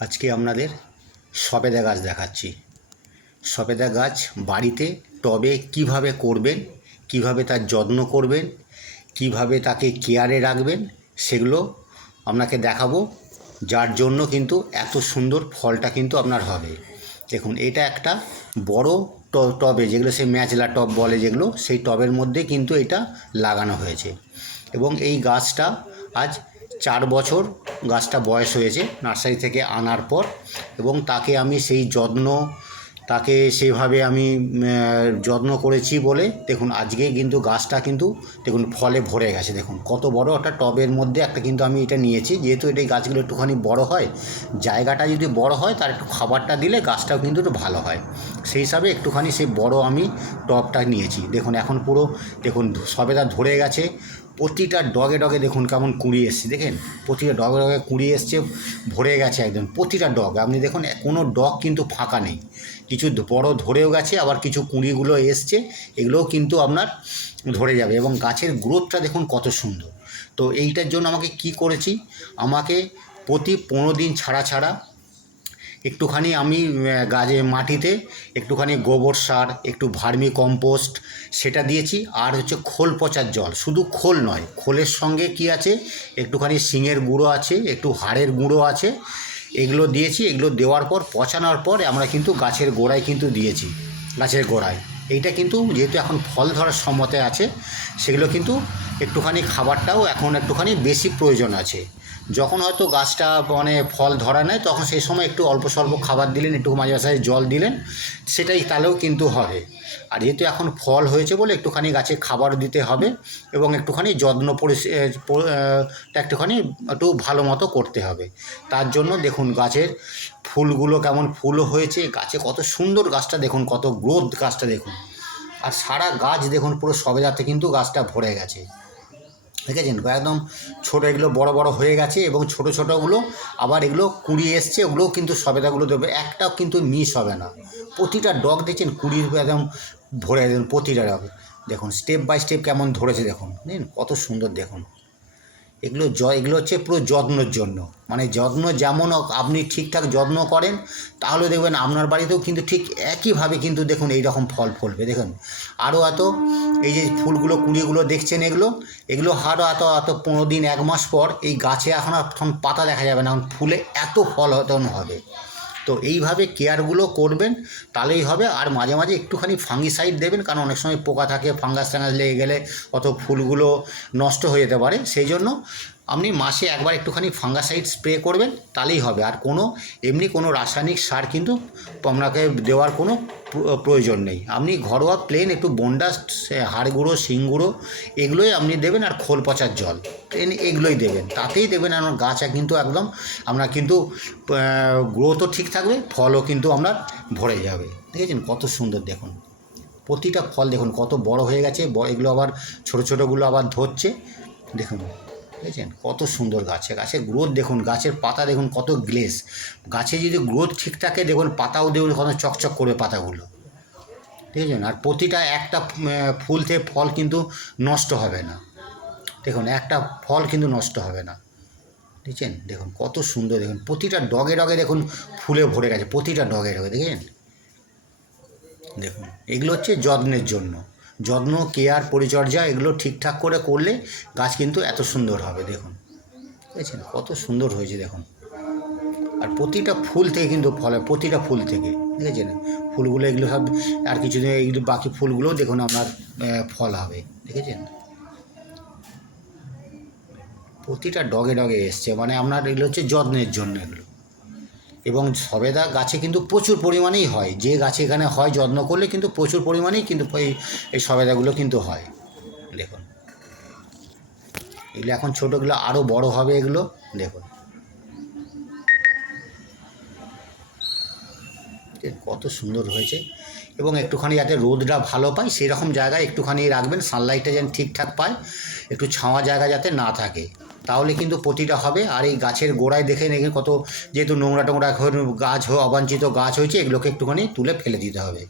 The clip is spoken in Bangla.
আজকে আপনাদের সবেদা গাছ দেখাচ্ছি। সবেদা গাছ বাড়িতে টবে কীভাবে করবেন, কীভাবে তার যত্ন করবেন, কীভাবে তাকে কেয়ারে রাখবেন, সেগুলো আপনাকে দেখাবো। যার জন্য কিন্তু এত সুন্দর ফলটা কিন্তু আপনার হবে। দেখুন, এটা একটা বড় টবে যেগুলো সেই ম্যাচলা টব বলে যেগুলো, সেই টবের মধ্যে কিন্তু এটা লাগানো হয়েছে। এবং এই গাছটা আজ চার বছর গাছটা বয়স হয়েছে নার্সারি থেকে আনার পর এবং তাকে আমি সেই যত্ন, তাকে সেভাবে আমি যত্ন করেছি বলে দেখুন আজকে কিন্তু গাছটা কিন্তু দেখুন ফলে ভরে গেছে। দেখুন কত বড় একটা টবের মধ্যে একটা কিন্তু আমি এটা নিয়েছি। যেহেতু এটা গাছগুলো একটুখানি বড় হয়, জায়গাটা যদি বড় হয় তার একটু খাবারটা দিলে গাছটাও কিন্তু একটু ভালো হয়। সেই হিসাবে একটুখানি সেই বড় আমি টবটা নিয়েছি। দেখুন এখন পুরো, দেখুন সবে সবেদা ধরে গেছে। প্রতিটা ডগে ডগে দেখুন কেমন কুড়ি এসছে, দেখেন? প্রতিটা ডগে ডগে কুড়ি এসছে, ভরে গেছে একদম, প্রতিটা ডগ। আপনি দেখুন, কোনো ডগ কিন্তু ফাঁকা নেই। কিছু বড় ধরেও গেছে, আবার কিছু কুঁড়িগুলো এসছে, এগুলোও কিন্তু আপনার ধরে যাবে এবং গাছের গ্রোথটা দেখুন কত সুন্দর। তো এইটার জন্য আমাকে কি করেছি? আমাকে প্রতি পনেরো দিন ছাড়া ছাড়া একটুখানি আমি গাছে মাটিতে একটুখানি গোবর সার, একটু ভার্মি কম্পোস্ট সেটা দিয়েছি। আর হচ্ছে খোল পচার জল, শুধু খোল নয়, খোলের সঙ্গে কি আছে? একটুখানি শিঙের গুঁড়ো আছে, একটু হাড়ের গুঁড়ো আছে, এগুলো দিয়েছি। এগুলো দেওয়ার পর, পচানোর পর আমরা কিন্তু গাছের গোড়ায় কিন্তু দিয়েছি, গাছের গোড়ায়। এইটা কিন্তু যেহেতু এখন ফল ধরার সম্মতে আছে, সেগুলো কিন্তু একটুখানি খাবারটাও এখন একটুখানি বেশি প্রয়োজন আছে। যখন হয়তো গাছটা মানে ফল ধরা নেয় তখন সেই সময় একটু অল্প স্বল্প খাবার দিলেন, একটু মাঝে মাঝে জল দিলেন, সেটাই তাহলেও কিন্তু হবে। আর যেহেতু এখন ফল হয়েছে বলে একটুখানি গাছে খাবার দিতে হবে এবং একটুখানি যত্ন একটুখানি একটু ভালো মতো করতে হবে। তার জন্য দেখুন গাছের ফুলগুলো কেমন ফুলও হয়েছে, গাছে কত সুন্দর গাছটা দেখুন, কত গ্রোথ গাছটা দেখুন। আর সারা গাছ দেখুন, পুরো সবেদাতে কিন্তু গাছটা ভরে গেছে। দেখেছেন? একদম ছোটো এগুলো বড় বড় হয়ে গেছে এবং ছোট ছোটোগুলো আবার এগুলো কুড়িয়ে এসছে, ওগুলোও কিন্তু সবেদাগুলো দেবে। একটাও কিন্তু মিস হবে না। প্রতিটা ডগ দেখছেন কুড়ির একদম ভরে দেবেন প্রতিটা ডগ দেখুন স্টেপ বাই স্টেপ কেমন ধরেছে দেখুন, কত সুন্দর দেখুন। এগুলো জ এগুলো হচ্ছে পুরো যত্নর জন্য। মানে যত্ন যেমন আপনি ঠিকঠাক যত্ন করেন, তাহলে দেখবেন আপনার বাড়িতেও কিন্তু ঠিক একইভাবে কিন্তু দেখুন এই রকম ফল ফলবে। দেখুন আরও এত এই যে ফুলগুলো, কুড়িগুলো দেখছেন এগুলো এগুলো আরও এত এত পনেরো দিন, এক মাস পর এই গাছে এখন তখন পাতা দেখা যাবে না এখন ফুলে এত ফল তখন হবে। তো এইভাবে কেয়ারগুলো করবেন, তাহলেই হবে। আর মাঝে মাঝে একটুখানি ফাঙ্গিসাইড দেবেন, কারণ অনেক সময় পোকা থাকে ফাঙ্গাস টাঙ্গাস লেগে গেলে অত ফুলগুলো নষ্ট হয়ে যেতে পারে। সেই জন্য আপনি মাসে একবার একটুখানি ফাঙ্গাসাইড স্প্রে করবেন, তাহলেই হবে। আর কোনো, এমনি কোনো রাসায়নিক সার কিন্তু আপনাকে দেওয়ার কোনো প্রয়োজন নেই। আপনি ঘরোয়া প্লেন একটু বন্ডা হাড় গুঁড়ো, শিং গুঁড়ো, এগুলোই আপনি দেবেন আর খোল পচার জল। প্লেন এগুলোই দেবেন। তাতেই দেবেন আপনার গাছ কিন্তু একদম, আপনার কিন্তু গ্রোথও ঠিক থাকবে, ফলও কিন্তু আপনার ভরে যাবে। দেখেছেন কত সুন্দর দেখুন। প্রতিটা ফল দেখুন কত বড় হয়ে গেছে এগুলো আবার ছোট, ছোটোগুলো আবার ধরছে। দেখুন। দেখেছেন? কত সুন্দর গাছে, গাছের গ্রোথ দেখুন, গাছের পাতা দেখুন, কত গ্লেস গাছে যদি গ্রোথ ঠিক থাকে, দেখুন পাতাও দেখুন কত চকচক করবে পাতাগুলো। দেখেছেন? আর প্রতিটা একটা ফুল থেকে ফল কিন্তু নষ্ট হবে না। দেখুন, একটা ফল কিন্তু নষ্ট হবে না। দেখছেন? দেখুন, কত সুন্দর, দেখুন, প্রতিটা ডগে ডগে দেখুন ফুলে ভরে গেছে, প্রতিটা ডগে ডগে দেখেন দেখুন, এগুলো হচ্ছে যত্নের জন্য। যত্ন কেয়ার পরিচর্যা, এগুলো ঠিকঠাক করে করলে গাছ কিন্তু এত সুন্দর হবে, দেখুন। দেখেছেন? কত সুন্দর হয়েছে, দেখুন। আর প্রতিটা ফুল থেকে কিন্তু ফল হয় প্রতিটা ফুল থেকে, দেখেছেন? ফুলগুলো এগুলো সব আর কিছুদিন এইগুলো বাকি ফুলগুলোও দেখুন আপনার ফল হবে, দেখেছেন? প্রতিটা ডগে ডগে এসছে মানে আপনার এগুলো হচ্ছে যত্নের জন্য এগুলো। এবং সবেদা গাছে কিন্তু প্রচুর পরিমাণেই হয়। যে গাছে এখানে হয় যত্ন করলে কিন্তু প্রচুর পরিমাণেই কিন্তু এই এই সবেদাগুলো কিন্তু হয়। দেখুন। এগুলো এখন ছোটোগুলো আরও বড় হবে এগুলো। দেখুন। কত সুন্দর হয়েছে। এবং একটুখানি যাতে রোদটা ভালো পায়, সেরকম জায়গায় একটুখানি রাখবেন। সানলাইটটা যেন ঠিকঠাক পায়। একটু ছাওয়া জায়গা যাতে না থাকে। তাহলে কিন্তু প্রতিটা হবে। আর এই গাছের গোড়ায় দেখে নাকি কত যেহেতু নোংরা টোংরা গাছ হয়ে অবাঞ্ছিত গাছ হয়েছে, এগুলোকে একটুখানি তুলে ফেলে দিতে হবে।